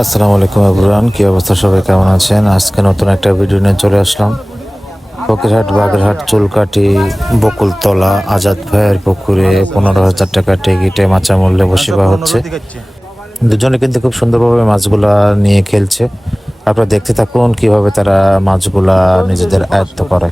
আসসালামু আলাইকুম এভরিওয়ান, কি অবস্থা সবাই কেমন আছেন? আজকে নতুন একটা ভিডিও নিয়ে চলে আসলাম। ফকিরহাট, বাগেরহাট চুলকাটি বকুলতলা, আজাদ ভাইয়ের পুকুরে পনেরো হাজার টাকা টিকিটে মাচা মূল্যে বসিবা হচ্ছে। দুজনে কিন্তু খুব সুন্দরভাবে মাছগুলা নিয়ে খেলছে। আপনারা দেখতে থাকুন কীভাবে তারা মাছগুলা নিজেদের আয়ত্ত করে।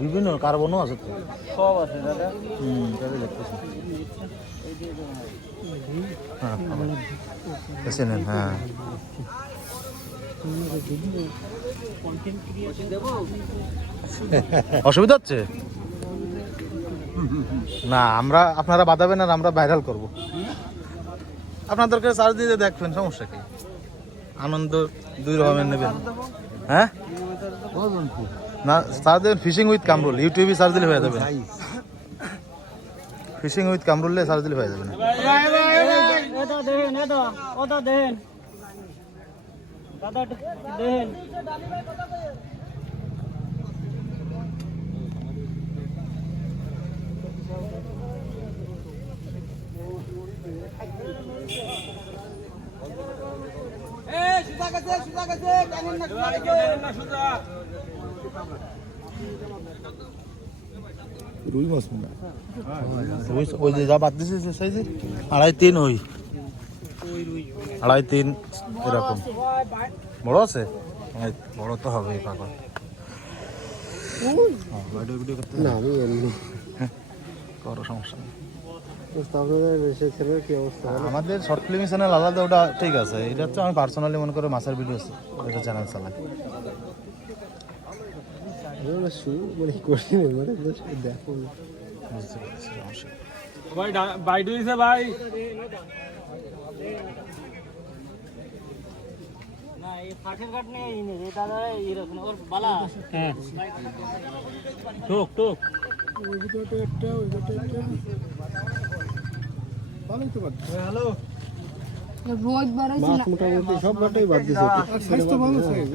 বিভিন্ন কার্বনও আছে সব আছে হ্যাঁ অসুবিধা হচ্ছে? না, আমরা আপনারা বাধাবেন আর আমরা ভাইরাল করব। আপনাদেরকে চার্জ দিয়ে দেখবেন, সমস্যা কি? আনন্দ দুই রকমের নেবেন। হ্যাঁ? না সার্চ দেবেন ফিশিং উইথ কামরুল। ইউটিউবে সার্চ দিলে হয়ে যাবে। ফিশিং উইথ কামরুললে সার্চ দিলে হয়ে যাবে না এটা দেখেন এটা ওটা দেখেন দাদা দেখেন। রুই মাছ ওই যে যা বাদ সে সাইজে আড়াই তিন ওই। আড়াই তিন এরকম। বড় আছে? এই বড় তো হবে পাগল। ভিডিও ভিডিও না আমি এমনি করো সমস্যা নেই। আপনাদের দেশে ছেলের আমাদের শর্ট ফিল্ম চ্যানেল আলাদা ওটা ঠিক আছে। এটা হচ্ছে আমি পার্সোনালি মনে করে মাছের ভিডিও এটা চ্যানেল চালাই দেখো। ভাই। না এই ফাটের কাট নেই রে দাদা এরকম ওর বালা। হ্যাঁ। টুক টুক ওই ভিতরটা একটা ওই ভিতরটা একটা ভালোই তো পারছে হ্যালো। বাড়াইছে মাছ মোটামুটি সব ঘাটেই বাদ দিছে। সাইজ তো ভালো সাইজ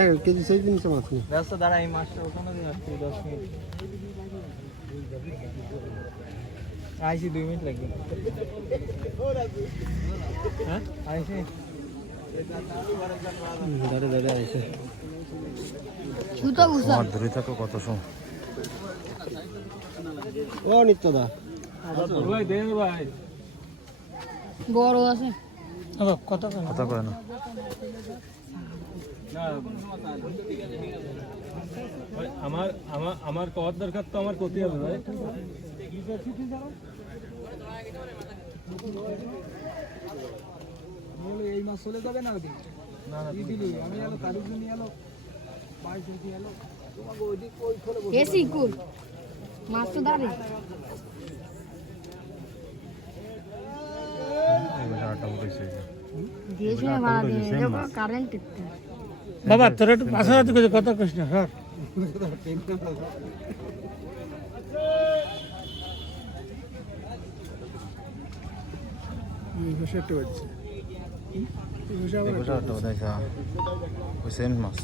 এক কেজি সাইজ নিচে মাছ নেই। ব্যস্ত দাঁড়া এই মাছটা ওখানে মিনিট। আইসি দুই মিনিট লাগবে। হ্যাঁ? আইসি। দাঁড়ে দাঁড়ে আছে সুতো ধরে থাকো কত সময় ও নিত্যদা। ভাই দে ভাই। বড় আছে। কত কথা কয় না আমার আমার আমার কত দরকার তো আমার করতে হবে ভাই। এই মাছ চলে যাবে না ওদিকে না না আমি এলো তারিখ নিয়ে এলো বাইশ এলো তোমাকে ওইদিক ওই ফলে এসি কুল মাছ তো। দাঁড়ে ভাড়া দিয়ে কারেন্ট বাবা তোর একটু করে কথা না স্যার একটা বাজছে একুশ ওই সেম মাছ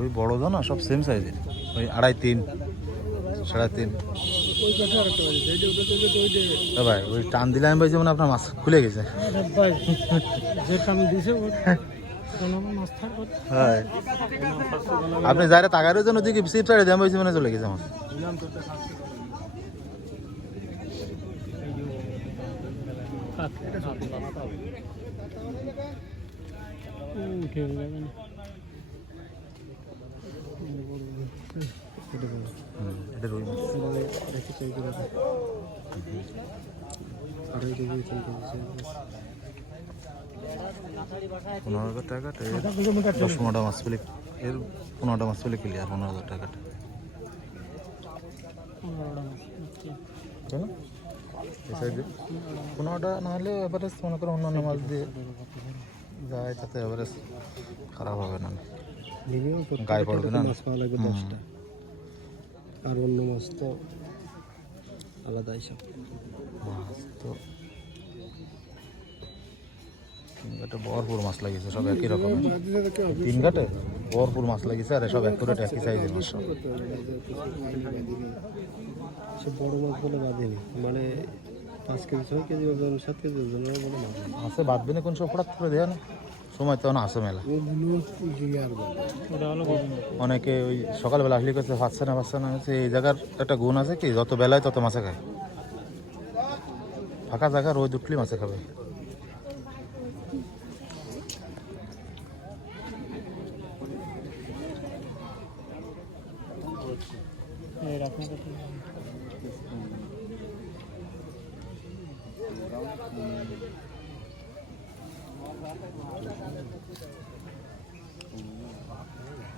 ওই বড় না সব সেম সাইজের ওই আড়াই তিন সাড়ে তিন। ভাই ওই টান দিলে আমি পাইছি মানে আপনার মাছ খুলে গেছে। হ্যাঁ আপনি যারা তাকারের জন্য দিকে সিট মানে চলে গেছে মাছ উঠে যাবে না এটা রুই মাছ দেখি চাই করে আড়াই কেজি চাই করছে পনেরো হাজার টাকাটা দশ পনেরোটা মাছ পেলে এর পনেরোটা মাছ পেলে ক্লিয়ার পনেরো হাজার টাকাটা এই সাইডে পনেরোটা না হলে এবারে মনে করো অন্যান্য মাছ দিয়ে। যায় তাতে এভারেজ খারাপ হবে না। গায়ে পড়বে না? মাছ পাওয়া লাগবে। দশটা। আর অন্য মাছ তো আলাদা হিসাব মাছ তো তিন ঘাটে ভরপুর মাছ লাগিয়েছে সব একই রকম। তিন ঘাটে ভরপুর মাছ লাগিয়েছে আর সব একুরেট একই সাইজের মাছ সব। সে বড় মাছ বলে বাঁধেনি মানে পাঁচ কেজি ছয় কেজি ওজন সাত কেজি ওজন ওরা মাছ। মাছে বাঁধবে না কোন সব হঠাৎ করে দেয় না সময় তখন আসে মেলা। অনেকে ওই সকালবেলা আসলে কাছে পাচ্ছে না পাচ্ছে না। হচ্ছে এই জায়গার একটা গুণ আছে কি? যত বেলায় তত মাছে খায়। ফাঁকা জায়গা রোজ উঠলে মাছে খাবে। Thank you.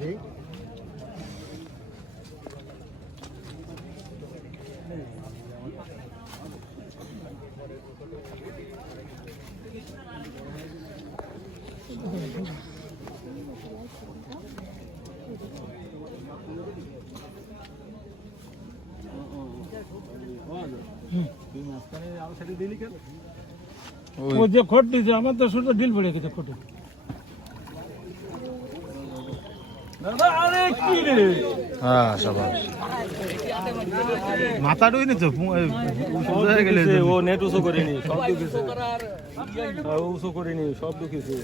ওই ও যে খোট দিছে আমার তো শুধু দিল পড়ে গেছে খোটে দাদা আরে কি রে হ্যাঁ সবার মাথা ডুই নিছো হয়ে গেলে ও নেট উসো করেনি সব দুঃখেছে। উসো করেনি সব দুঃখেছে।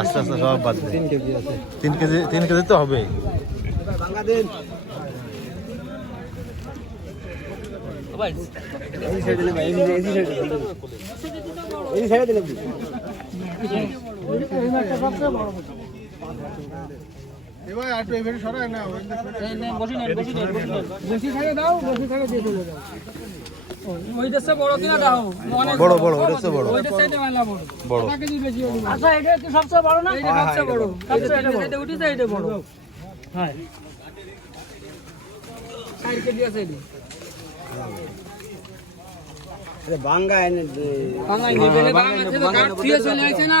আস্তে আস্তে সব বাদ তিন কেজি আছে। তিন কেজি তিন কেজি তো হবেই। বেশি খাইয়ে দাও বড় অনেক বড় বড় হচ্ছে বড়। বড়। আচ্ছা এটা সবচেয়ে বড় না? সবচেয়ে বড়। এটা এটা এটা বড়। হ্যাঁ। 4 কেজি বাঙ্গা এনে বাঙাই নিবে তো কাট দিয়ে চলে আসে না?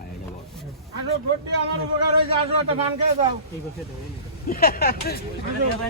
চার কেজি হবে এই যে সাইডে উঠিছে এটা সবচেয়ে বড় বেশি